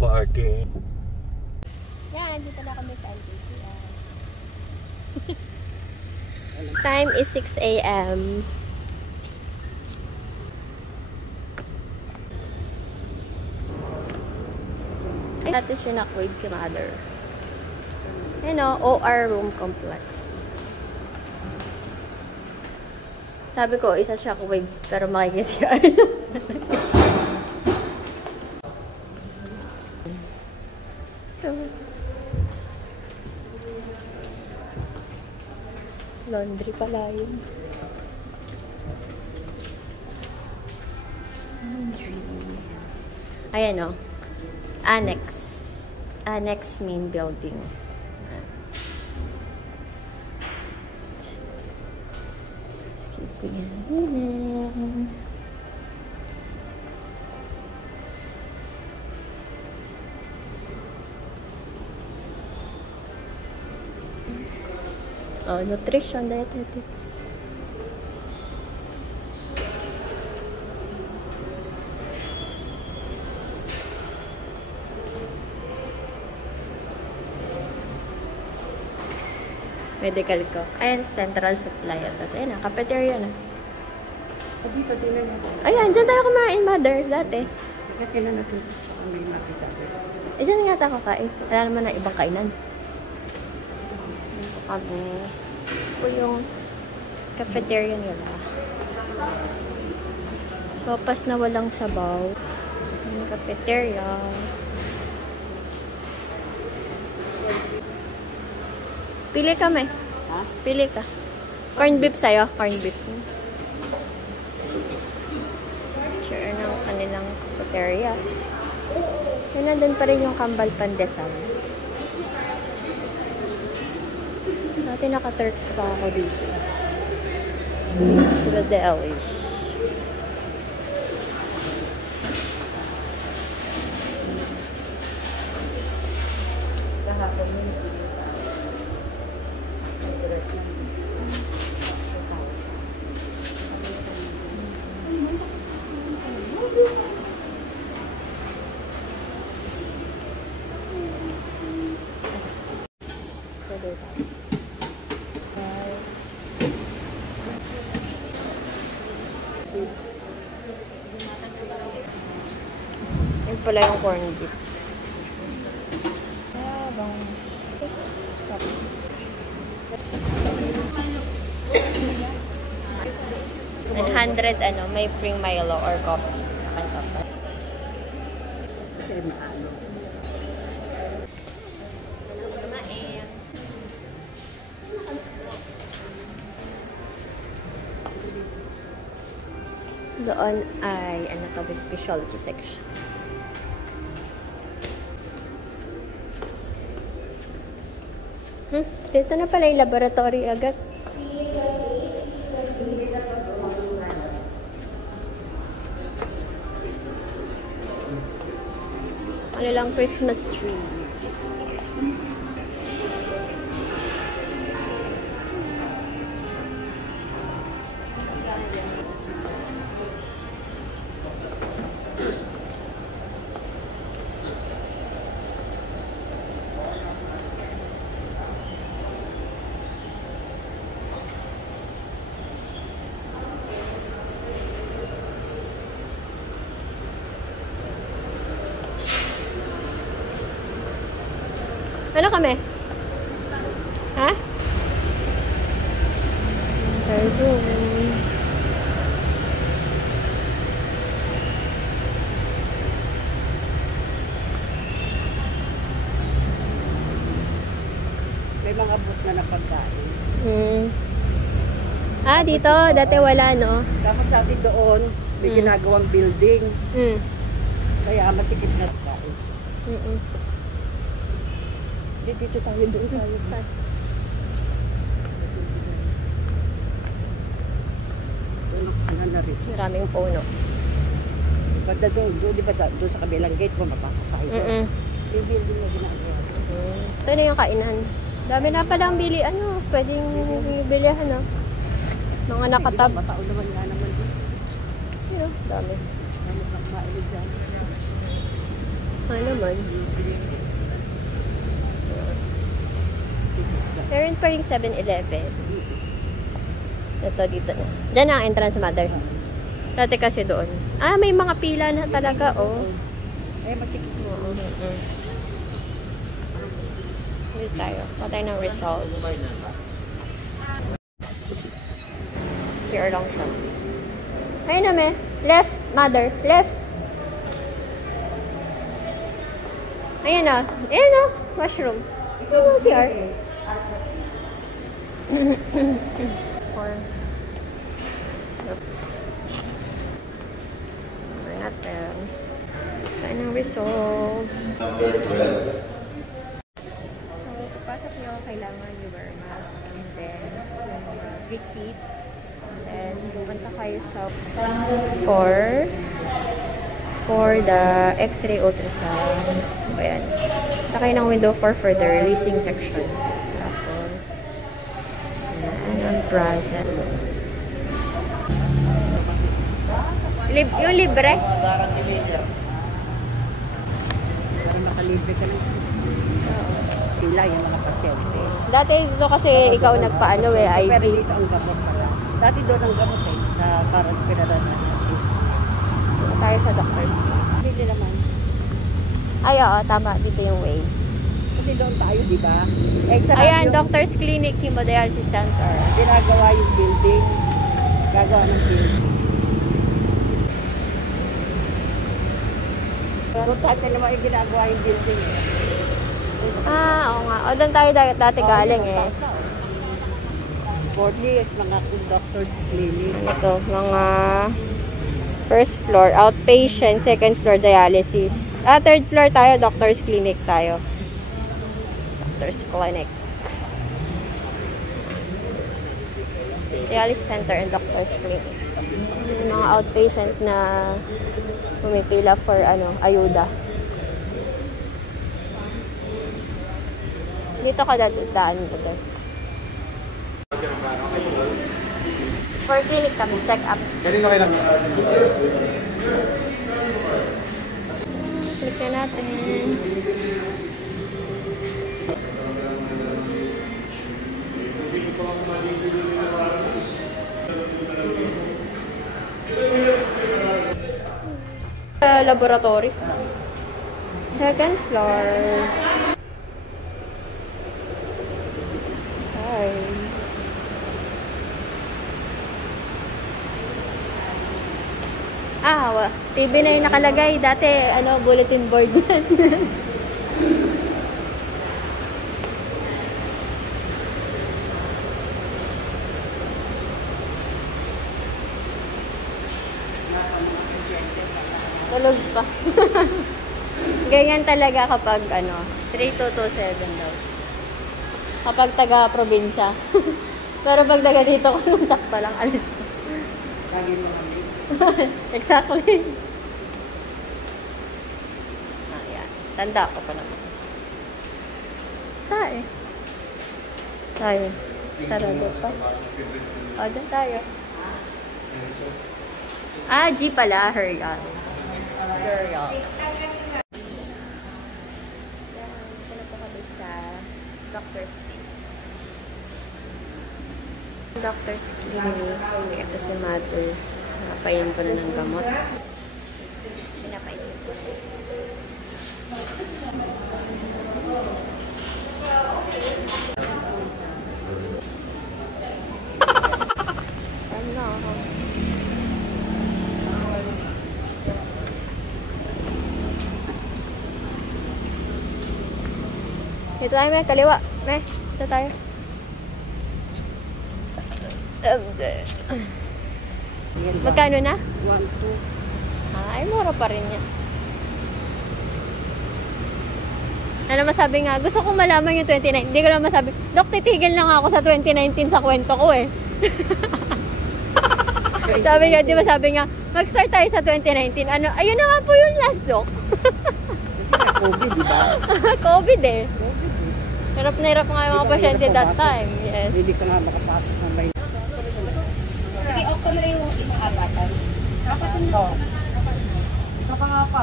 parking. Yan, dito na kami sa LTTR. Time is 6 a.m. That is Shockwave si Mother. Ayan o, OR room complex. Sabi ko, isa Shockwave, pero makikisiyan. Laundry pala yun. Laundry. Ayan o. Annex. Annex main building. Skip ko yan. Oh, nutrition, dietetics. Medical ko. Ayan, central supply. Tapos, ayan na, cafeteria na. Dito din na natin. Ayan, dyan tayo kumain, Mother, dati. Kailan natin sa may makita. Dyan nga tayo kakain. Wala naman na ibang kainan. Ito kami. Ito yung cafeteria nila. Sopas na walang sabaw. Yung cafeteria. Pili kami. Ha? Pili ka. Corned beef sa'yo. Corned beef. Sure ng kanilang cafeteria. Yan, nandun pa rin yung kambal pandesal. Dati naka-Turks pa ako dito. Miss Rodelis. Kahapon yun. Yan pala yung corned beef. Bang. 100 ano, may spring Milo or coffee. Akan sopa. Kasi maano. Doon ay ano to, physiology section. Dito na pala yung laboratory agad. Ano lang, Christmas tree. Ano kami? Ha? Pardon. May mga booth na pagkain. Ah, dito. Dati wala, no? Tapos sabi doon, may ginagawang building. Kaya masikip na pagkain. Dito tayo, doon tayo. Ano na rin. Maraming puno. Banda doon, di ba doon sa kabilang gate mo, mapasok tayo. Yung building na ginagawa. Ito na yung kainan. Dami na palang bili, ano, pwedeng bilihan, no? Mga nakatab. Matao naman nga naman. Dami. Dami pang mailig dyan. Ano naman? Meron pa rin 7-Eleven. Ito, dito na. Diyan na ang entrance, mother. Dati kasi doon. Ah, may mga pila na talaga, oh. Eh, masikip mo. Dito tayo. Patay ng results. Here lang siya. Ayun na, me. Left, mother. Left. Ayun na. Ayun na. Mushroom. Ito mo CR. Or we're not there. Tayo ng results. So, papasok nyo, kailangan you wear mask and then receipt. And then, pupunta kayo sa for the X-ray ultrasound. Ayan. Punta kayo ng window 4 for the releasing section. Tapos, ayan, ang present. Yung libre? Para makalibre ka lang. Pila yung mga pasyente. Dati dito kasi ikaw nagpaano IV. Pero dito ang gamot pala. Dati doon ang gamot sa parang pinadala natin. Tayo sa doctor's clinic. Bili naman. Ay, oo, tama. Dito yung way. Kasi doon tayo, di ba? Ayan, doctor's clinic, hemodialysis center. Ginagawa yung building. Gagawa ng building. Pero dati naman yung ginagawa yung building. Ah, oo nga. O, doon tayo dati galing eh. 4 years, mga doctor's clinic. Ano to? Mga first floor, outpatient, second floor, dialysis. Ah, third floor tayo, doctor's clinic tayo. Doctor's clinic. Dialysis center and doctor's clinic. Yung mga outpatient na pumipila for ayuda. Dito ka daan ito. For clinic kami, check up. Kanina kayo lang. Click na natin. Laboratory. Second floor. Hi. TV na yung nakalagay. Dati, bulletin board yan. Tulog pa. Ganyan talaga kapag 3227 daw. Kapag taga-probinsya. Pero pag taga dito ka nung sakto lang, alis ko. Lagi mo kami. Exactly. Ayan. Tanda ko pa naman. Tayo. Tayo. Sarado pa. O, dyan tayo. G pala. Hurry up. Hurry up. Punta po kami sa doctor's clinic. Doctor's clinic. Ito si Mother. Napayin ko na ng gamot. Pinapayin ko. Ano ako? Dito tayo, me. Kaliwa. Me, dito tayo. Magkano na? 1, 2. Ay, mura pa rin yan. Ano masabi nga? Gusto kong malaman yung 2019. Hindi ko lang masabi. Dok, titigil na nga ako sa 2019 sa kwento ko eh. Sabi nga, di ba sabi nga, mag-start tayo sa 2019. Ayun na nga po yung last, Dok. Kasi COVID, di ba? COVID eh. Hirap na hirap nga yung mga pasyente that time. Yes. Hindi ka nga makapasok ng bahay. Sige, ako na rin yung isang agatan. Kapatid ko. Isa pa nga pa.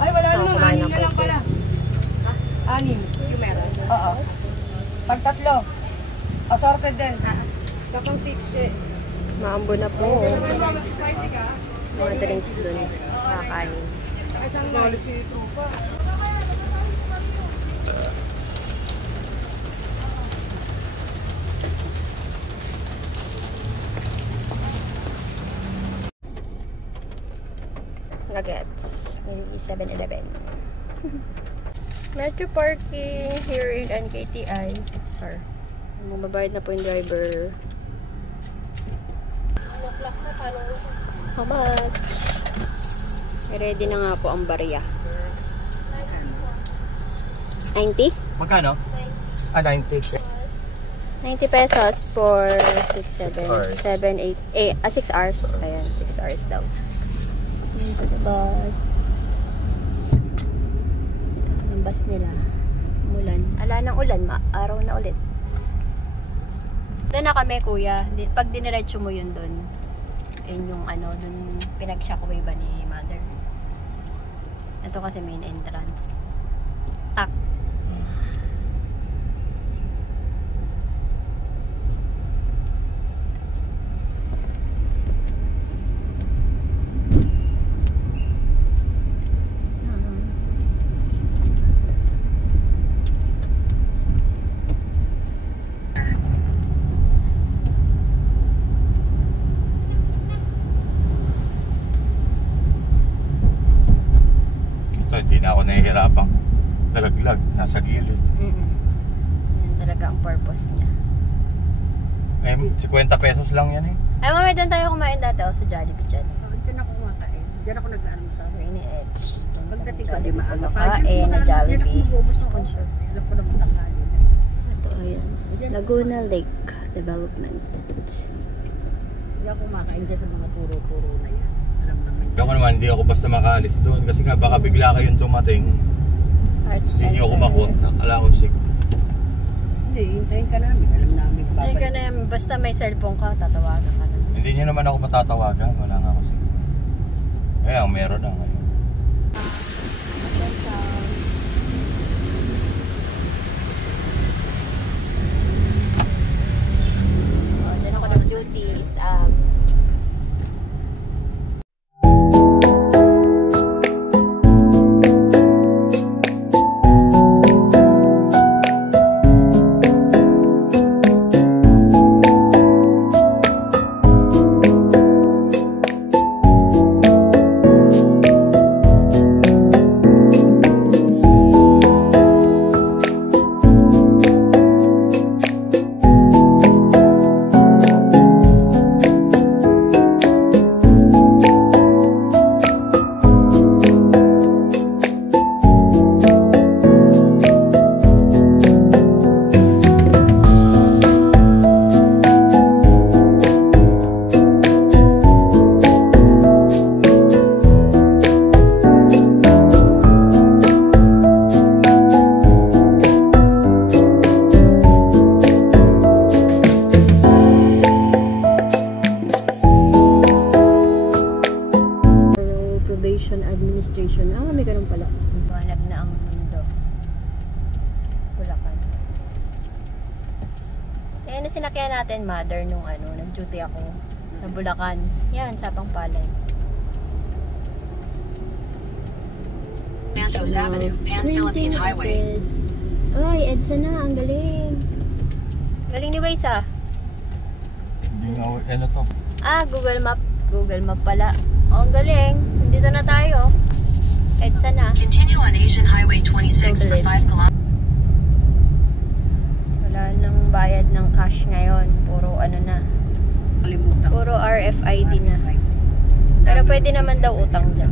Ay, wala Ako naman. kumain Anim ng na lang puti. pala. Anim. Yung meron. Oo. Pag tatlo. Assorted din. Kapang 60. Maambo na po. Spicy ka? Mga drinks dun. Kakain. Isang nalo si Trupa. Nuggets. 7-Eleven. Metro parking here in NKTI. Or, mababayad na po yung driver. Clock na, paano mo siya? How much? Ready na nga po ang barya. 90? Magkano? 90. 90 pesos for 6, 7, hours. 7, 8, 6 hours. Ayan, 6 hours daw. Yun sa bus. Yung bus nila. Umulan. Ala ng ulan, araw na ulit. Doon na kami, kuya. Pag diniretso mo yun doon, yun yung ano, doon pinag-shockwave ba ni mother. Ito kasi main entrance. Tak. Hindi na ako nahihirapang nalaglag, nasa gilid. Yan talaga ang purpose niya. Eh, 50 pesos lang yan eh. Ay, mamaya doon tayo kumain dati sa Jollibee dyan. Diyan ako kumakain. Diyan ako nag-ano sa Rainy Edge. pagdating sa di Jollibee maaga. kumakain na Jollibee. Sponsor. Alam ko naman tanghali na. Ito, ayan. Laguna Lake Development. Hindi ako kumakain dyan sa mga puro-puro na yan. Alam naman yan. Ako naman, hindi ako basta makaalis doon kasi nga baka bigla kayong dumating. Arts Hindi nyo ako Center. makontak. Ala akong sick. Hindi, hintayin ka namin. Alam namin Ay, ka na yan. Basta may cellphone ka, tatawagan ka na. Hindi nyo naman ako matatawagan. Wala nga ako sick. Kaya meron na ngayon. Oh, dyan ako nag-duty. Stop. Administration. Ah, may ganun pala. Banag na ang mundo. Bulacan. Ayan na sinakyan natin, mother, nung ano, nag-duty ako. Na Bulacan. Yan, Sapang Palay. Santos Avenue, Pan-Philippine Highway. Ay, EDSA na. Ang galing. Galing ni Waze, ah. Hindi nga, ano to? Ah, Google Map. Google Map pala. Oh, ang galing. Dito na tayo. EDSA na. Continue on Asian Highway 26 for 5 kilometers. Wala nang bayad ng cash ngayon. Puro ano na. Kalimutan. Puro RFID na. Pero pwede naman daw utang dyan.